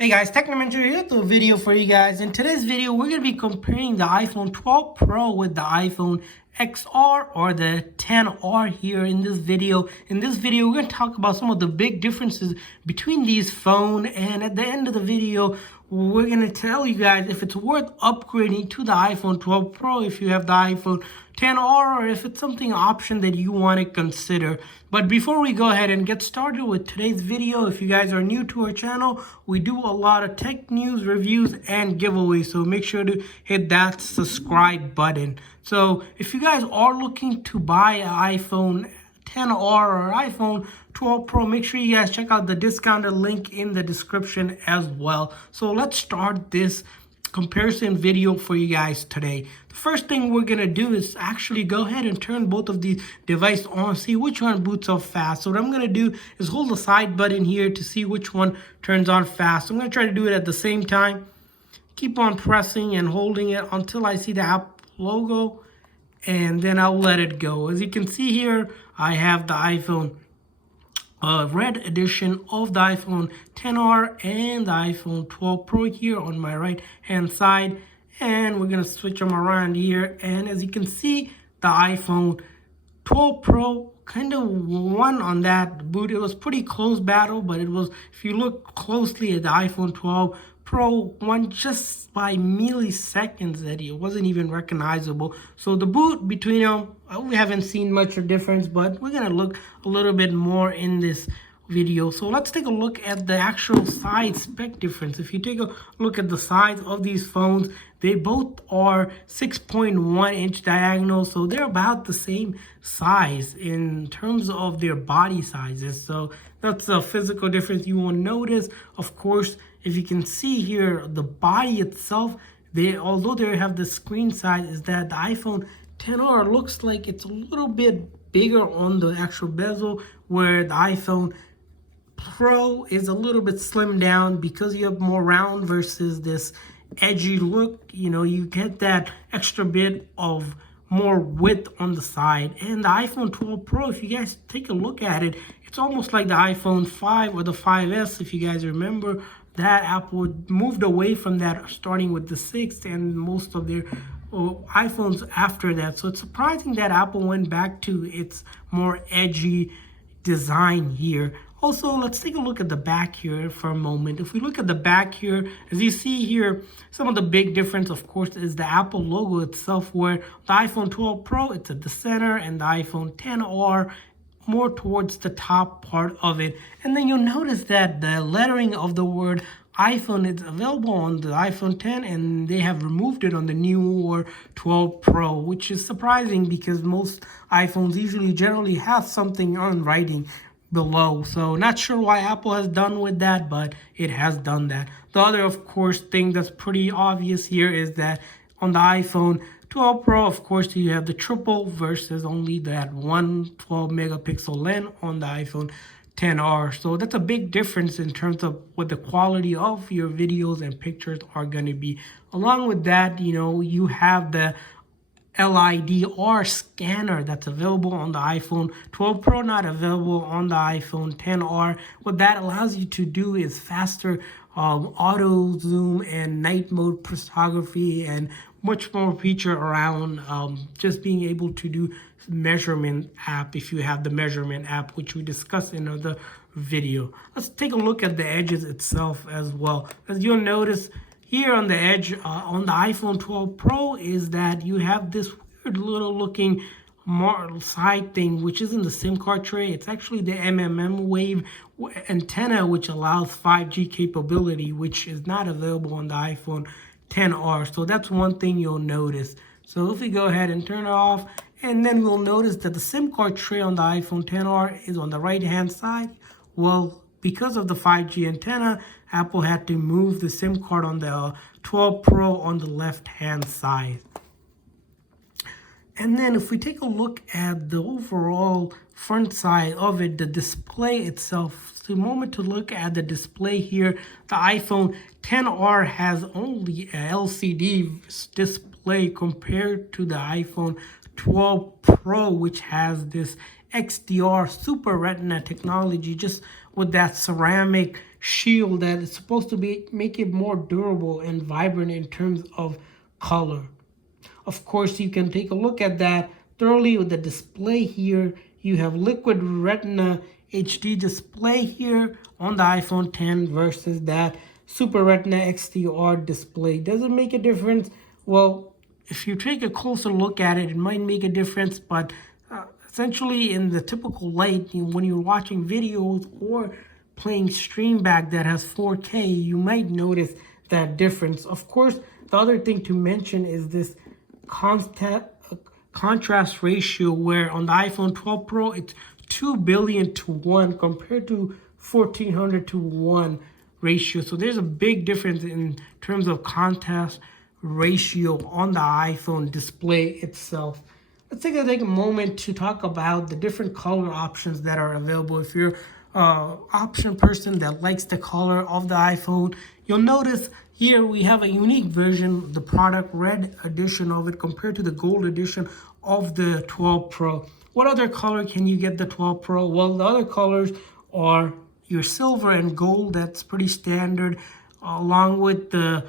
Hey guys, Technomentary here with a video for you guys. In today's video, we're going to be comparing the iPhone 12 Pro with the iPhone XR or the XR here in this video. In this video, we're going to talk about some of the big differences between these phones, and at the end of the video, we're going to tell you guys if it's worth upgrading to the iPhone 12 Pro if you have the iPhone XR, or if it's something option that you want to consider. But before we go ahead and get started with today's video, if you guys are new to our channel, we do a lot of tech news, reviews, and giveaways, so make sure to hit that subscribe button. So if you guys are looking to buy an iPhone XR or iPhone 12 Pro, make sure you guys check out the discounted link in the description as well. So let's start this comparison video for you guys today. The first thing we're gonna do is actually go ahead and turn both of these devices on, see which one boots up fast. So what I'm gonna do is hold the side button here to see which one turns on fast. I'm gonna try to do it at the same time. Keep on pressing and holding it until I see the app logo, and then I'll let it go. As you can see here, I have the iPhone red edition of the iPhone XR and the iPhone 12 Pro here on my right hand side, and we're gonna switch them around here. And as you can see, the iPhone 12 Pro kind of won on that boot. It was pretty close battle, but it was, if you look closely at the iPhone 12 Pro, won just by milliseconds, that it wasn't even recognizable. So the boot between them, we haven't seen much of a difference, but we're gonna look a little bit more in this video. So let's take a look at the actual size spec difference. If you take a look at the size of these phones, they both are 6.1 inch diagonal, so they're about the same size in terms of their body sizes. So that's a physical difference you will notice. Of course, if you can see here, the body itself, although they have the screen size, is that the iPhone XR looks like it's a little bit bigger on the actual bezel, where the iPhone Pro is a little bit slimmed down because you have more round versus this edgy look. You know, you get that extra bit of more width on the side. And the iPhone 12 Pro, if you guys take a look at it, it's almost like the iPhone 5 or the 5S. If you guys remember, that Apple moved away from that starting with the 6 and most of their iPhones after that. So it's surprising that Apple went back to its more edgy design here. Also, let's take a look at the back here for a moment. If we look at the back here, as you see here, some of the big difference, of course, is the Apple logo itself, where the iPhone 12 Pro, it's at the center, and the iPhone XR more towards the top part of it. And then you'll notice that the lettering of the word iPhone is available on the iPhone 10, and they have removed it on the newer 12 Pro, which is surprising because most iPhones usually generally have something on writing below. So not sure why Apple has done with that, but it has done that. The other, of course, thing that's pretty obvious here is that on the iPhone 12 Pro, of course, you have the triple versus only that 112 megapixel lens on the iPhone XR. So that's a big difference in terms of what the quality of your videos and pictures are going to be. Along with that, you know, you have the LiDAR scanner that's available on the iPhone 12 Pro, not available on the iPhone XR. What that allows you to do is faster auto zoom and night mode photography, and much more feature around just being able to do measurement app if you have the measurement app, which we discussed in another video. Let's take a look at the edges itself as well. As you'll notice here on the edge on the iPhone 12 Pro is that you have this weird little looking more side thing, which isn't the SIM card tray. It's actually the wave antenna, which allows 5G capability, which is not available on the iPhone XR. So that's one thing you'll notice. So if we go ahead and turn it off, and then we'll notice that the SIM card tray on the iPhone XR is on the right hand side. Well, because of the 5G antenna, Apple had to move the SIM card on the 12 Pro on the left hand side. And then if we take a look at the overall front side of it, the display itself, it's a moment to look at the display here. The iPhone XR has only a LCD display compared to the iPhone 12 Pro, which has this XDR Super Retina technology, just with that ceramic shield that is supposed to be make it more durable and vibrant in terms of color. Of course, you can take a look at that thoroughly with the display here. You have liquid retina HD display here on the iPhone 10 versus that Super Retina XDR display. Does it make a difference? Well, if you take a closer look at it, it might make a difference, but essentially in the typical light, when you're watching videos or playing stream back that has 4K, you might notice that difference. Of course, the other thing to mention is this contrast ratio, where on the iPhone 12 Pro it's 2 billion to 1 compared to 1400 to 1 ratio. So there's a big difference in terms of contrast ratio on the iPhone display itself. Let's take a moment to talk about the different color options that are available. If you're option person that likes the color of the iPhone, you'll notice here we have a unique version, the product red edition of it compared to the gold edition of the 12 Pro. What other color can you get the 12 Pro? Well, the other colors are your silver and gold. That's pretty standard. Along with the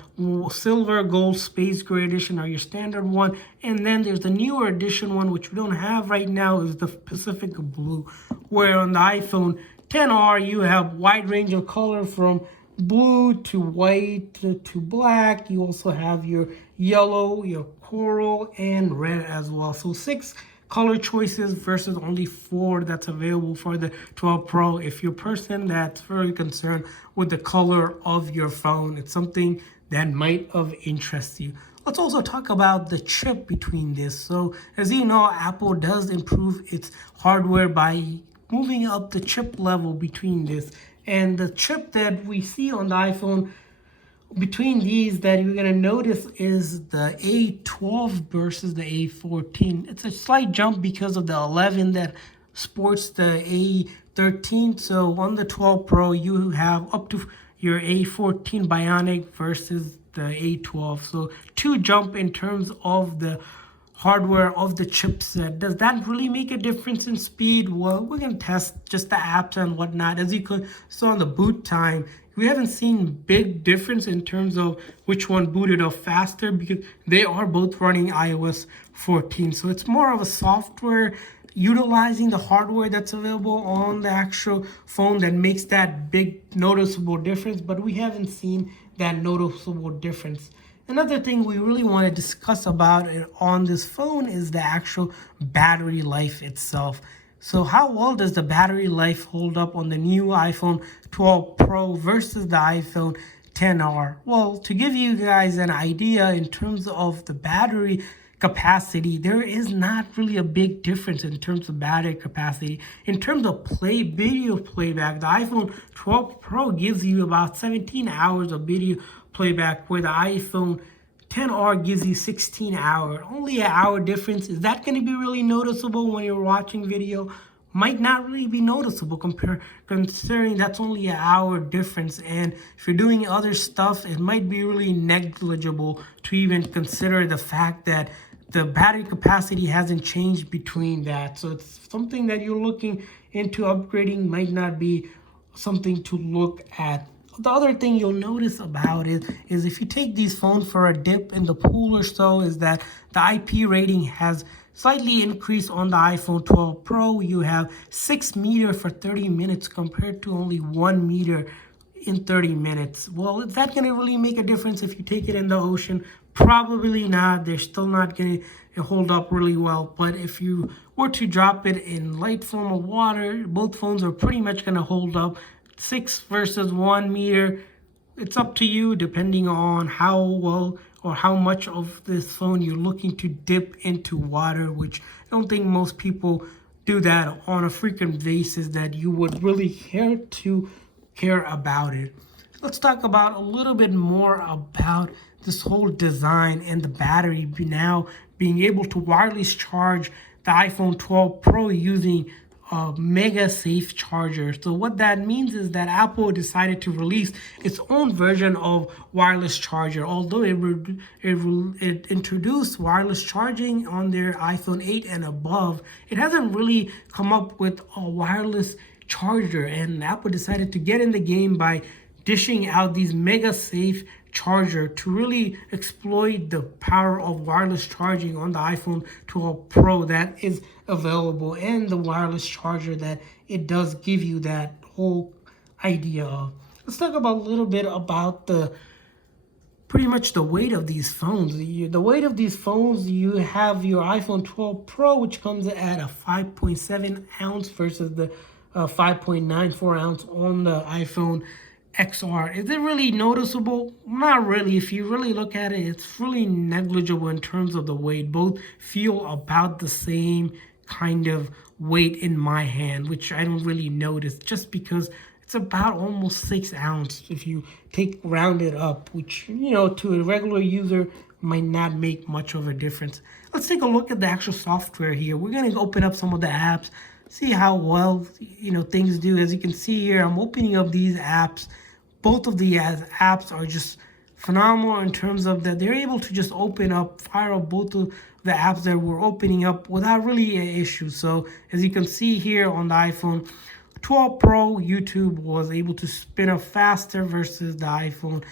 silver, gold, space gray edition are your standard one. And then there's the newer edition one, which we don't have right now, is the Pacific Blue, where on the iPhone 10R you have wide range of color from blue to white to black. You also have your yellow, your coral, and red as well. So 6 color choices versus only 4 that's available for the 12 Pro. If you're a person that's very concerned with the color of your phone, it's something that might of interest you. Let's also talk about the chip between this. So as you know, Apple does improve its hardware by moving up the chip level between this. And the chip that we see on the iPhone between these that you're going to notice is the A12 versus the A14. It's a slight jump because of the 11 that sports the A13. So on the 12 Pro, you have up to your A14 Bionic versus the A12. So 2 jump in terms of the hardware of the chipset. Does that really make a difference in speed? Well, we're going to test just the apps and whatnot. As you could see on the boot time, we haven't seen big difference in terms of which one booted up faster because they are both running iOS 14. So it's more of a software utilizing the hardware that's available on the actual phone that makes that big noticeable difference, but we haven't seen that noticeable difference. Another thing we really want to discuss about it on this phone is the actual battery life itself. So how well does the battery life hold up on the new iPhone 12 Pro versus the iPhone 10R? Well, to give you guys an idea in terms of the battery capacity, there is not really a big difference in terms of battery capacity. In terms of video playback, the iPhone 12 Pro gives you about 17 hours of video playback, where the iPhone 10R gives you 16 hours. Only an hour difference. Is that going to be really noticeable when you're watching video? Might not really be noticeable considering that's only an hour difference. And if you're doing other stuff, it might be really negligible to even consider the fact that the battery capacity hasn't changed between that. So it's something that you're looking into upgrading, might not be something to look at. The other thing you'll notice about it is if you take these phones for a dip in the pool or so, is that the IP rating has slightly increased on the iPhone 12 Pro. You have 6 meters for 30 minutes compared to only 1 meter in 30 minutes. Well, is that going to really make a difference if you take it in the ocean? Probably not. They're still not going to hold up really well. But if you were to drop it in light form of water, both phones are pretty much going to hold up. 6 versus 1 meter, it's up to you depending on how well or how much of this phone you're looking to dip into water, which I don't think most people do that on a frequent basis that you would really care about it. Let's talk about a little bit more about this whole design and the battery now being able to wireless charge the iPhone 12 Pro using a mega safe charger. So what that means is that Apple decided to release its own version of wireless charger. Although it introduced wireless charging on their iPhone 8 and above, it hasn't really come up with a wireless charger. And Apple decided to get in the game by dishing out these mega safe charger to really exploit the power of wireless charging on the iPhone 12 Pro that is available, and the wireless charger that it does give you that whole idea of. Let's talk about a little bit about the pretty much the weight of these phones. The weight of these phones, you have your iPhone 12 Pro, which comes at a 5.7 ounce versus the 5.94 ounce on the iPhone XR. Is it really noticeable? Not really. If you really look at it, it's really negligible in terms of the weight. Both feel about the same kind of weight in my hand, which I don't really notice just because it's about almost 6 ounces if you round it up, which, to a regular user might not make much of a difference. Let's take a look at the actual software here. We're going to open up some of the apps, see how well, things do. As you can see here, I'm opening up these apps. Both of the apps are just phenomenal in terms of that they're able to just fire up both of the apps that we're opening up without really an issue. So as you can see here on the iPhone 12 Pro, YouTube was able to spin up faster versus the iPhone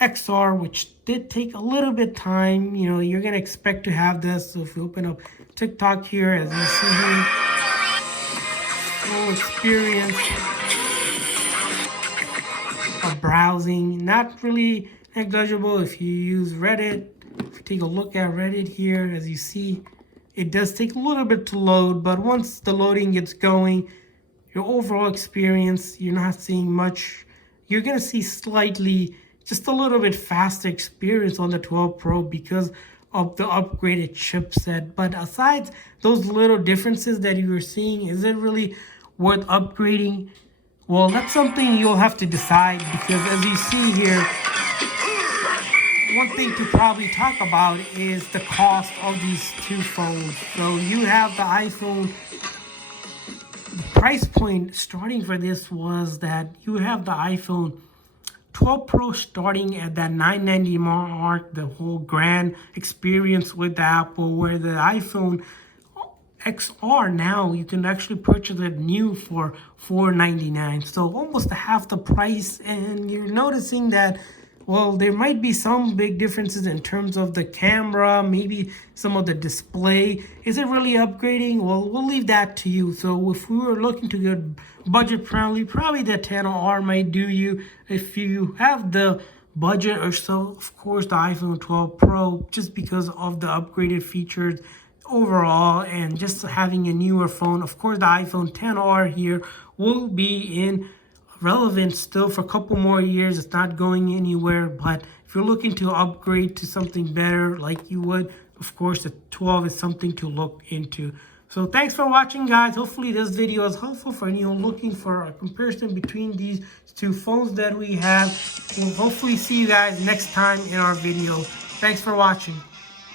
XR, which did take a little bit time. You're going to expect to have this. So if you open up TikTok here, as you see here, full experience of browsing. Not really negligible if you use Reddit. If you take a look at Reddit here, as you see, it does take a little bit to load, but once the loading gets going, your overall experience, you're not seeing much. You're going to see just a little bit faster experience on the 12 Pro because of the upgraded chipset. But aside those little differences that you were seeing, is it really worth upgrading? Well, that's something you'll have to decide, because as you see here, one thing to probably talk about is the cost of these two phones. So you have the iPhone. The price point starting for this was that you have the iPhone 12 Pro starting at that $990 mark, the whole grand experience with Apple, where the iPhone XR now you can actually purchase it new for $499, so almost half the price. And you're noticing that, well, there might be some big differences in terms of the camera, maybe some of the display. Is it really upgrading? Well, we'll leave that to you. So if we were looking to get budget friendly, probably the 10R might do you. If you have the budget or so, of course, the iPhone 12 Pro, just because of the upgraded features overall and just having a newer phone. Of course, the iPhone 10R here will be in relevant still for a couple more years. It's not going anywhere, but if you're looking to upgrade to something better like you would, of course the 12 is something to look into. So thanks for watching, guys. Hopefully this video is helpful for anyone looking for a comparison between these two phones that we have. We'll hopefully see you guys next time in our video. Thanks for watching.